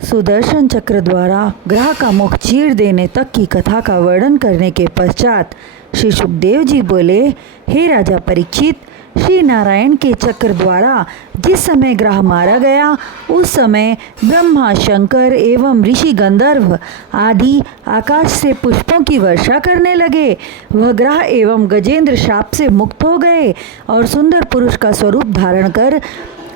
सुदर्शन चक्र द्वारा ग्रह का मुख चीर देने तक की कथा का वर्णन करने के पश्चात श्री सुखदेव जी बोले, हे राजा परीक्षित, श्री नारायण के चक्र द्वारा जिस समय ग्रह मारा गया उस समय ब्रह्मा, शंकर एवं ऋषि गंधर्व आदि आकाश से पुष्पों की वर्षा करने लगे। वह ग्रह एवं गजेंद्र शाप से मुक्त हो गए और सुंदर पुरुष का स्वरूप धारण कर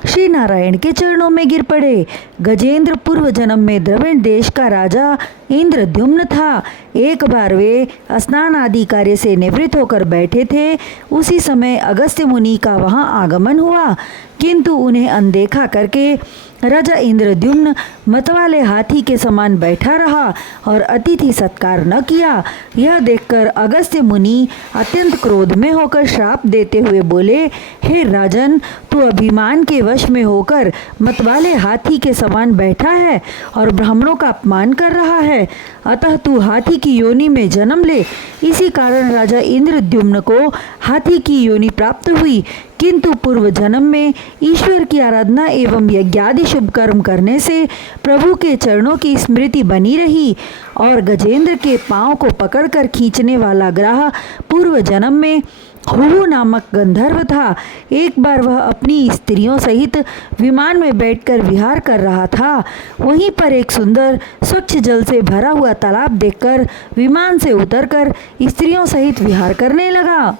श्री नारायण के चरणों में गिर पड़े। गजेंद्र पूर्व जन्म में द्रविड़ देश का राजा इंद्रद्युम्न था। एक बार वे स्नान आदि कार्य से निवृत्त होकर बैठे थे। उसी समय अगस्त्य मुनि का वहां आगमन हुआ, किंतु उन्हें अनदेखा करके राजा इंद्रद्युम्न मतवाले हाथी के समान बैठा रहा और अतिथि सत्कार न किया। यह देखकर अगस्त्य मुनि अत्यंत क्रोध में होकर श्राप देते हुए बोले, हे राजन, तू अभिमान के वश में होकर मतवाले हाथी के समान बैठा है और ब्राह्मणों का अपमान कर रहा है, अतः तू हाथी की योनि में जन्म ले। इसी कारण राजा इंद्रद्युम्न को हाथी की योनि प्राप्त हुई, किंतु पूर्व जन्म में ईश्वर की आराधना एवं यज्ञादि शुभ कर्म करने से प्रभु के चरणों की स्मृति बनी रही और गजेंद्र के पांव को पकड़कर खींचने वाला ग्रह पूर्व जन्म में हुहु नामक गंधर्व था। एक बार वह अपनी स्त्रियों सहित विमान में बैठकर विहार कर रहा था। वहीं पर एक सुंदर स्वच्छ जल से भरा हुआ तालाब देखकर विमान से उतरकर स्त्रियों सहित विहार करने लगा।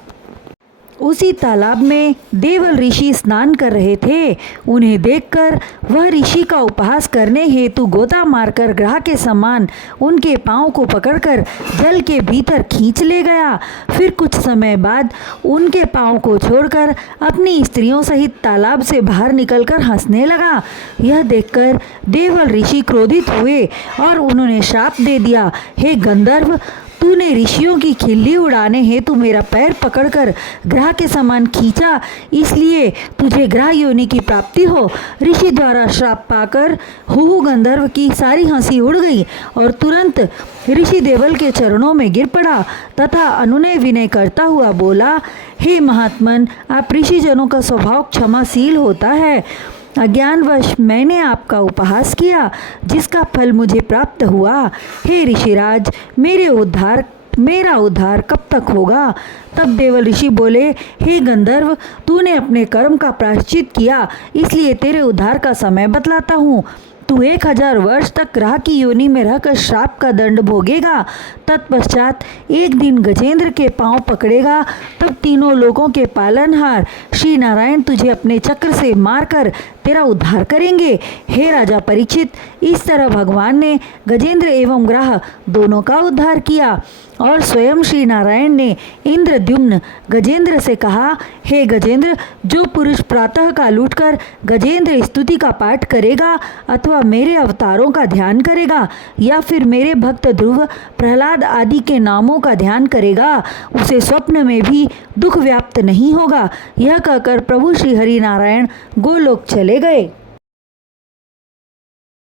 उसी तालाब में देवल ऋषि स्नान कर रहे थे। उन्हें देखकर वह ऋषि का उपहास करने हेतु गोता मारकर ग्रह के समान उनके पांव को पकड़कर जल के भीतर खींच ले गया। फिर कुछ समय बाद उनके पांव को छोड़कर अपनी स्त्रियों सहित तालाब से बाहर निकलकर हंसने लगा। यह देखकर देवल ऋषि क्रोधित हुए और उन्होंने श्राप दे दिया, हे गंधर्व, तूने ऋषियों की खिल्ली उड़ाने हेतु मेरा पैर पकड़कर ग्रह के समान खींचा, इसलिए तुझे ग्रह योनि की प्राप्ति हो। ऋषि द्वारा श्राप पाकर हुहु गंधर्व की सारी हंसी उड़ गई और तुरंत ऋषि देवल के चरणों में गिर पड़ा तथा अनुनय विनय करता हुआ बोला, हे महात्मन, आप ऋषि जनों का स्वभाव क्षमाशील होता है। अज्ञानवश मैंने आपका उपहास किया, जिसका फल मुझे प्राप्त हुआ। हे ऋषिराज, मेरा उद्धार कब तक होगा? तब देवल ऋषि बोले, हे गंधर्व, तूने अपने कर्म का प्रायश्चित किया, इसलिए तेरे उद्धार का समय बतलाता हूँ। तू 1000 वर्ष तक ग्रह की योनि में रहकर श्राप का दंड भोगेगा। तत्पश्चात एक दिन गजेंद्र के पांव पकड़ेगा, तब तीनों लोगों के पालनहार श्री नारायण तुझे अपने चक्र से मारकर तेरा उद्धार करेंगे। हे राजा परीक्षित, इस तरह भगवान ने गजेंद्र एवं ग्रह दोनों का उद्धार किया और स्वयं श्री नारायण ने इंद्रद्युम्न गजेंद्र से कहा, हे गजेंद्र, जो पुरुष प्रातः काल उठकर गजेंद्र स्तुति का पाठ करेगा अथवा मेरे अवतारों का ध्यान करेगा या फिर मेरे भक्त ध्रुव, प्रहलाद आदि के नामों का ध्यान करेगा, उसे स्वप्न में भी दुख व्याप्त नहीं होगा। यह कहकर प्रभु श्री हरि नारायण गोलोक चले गए।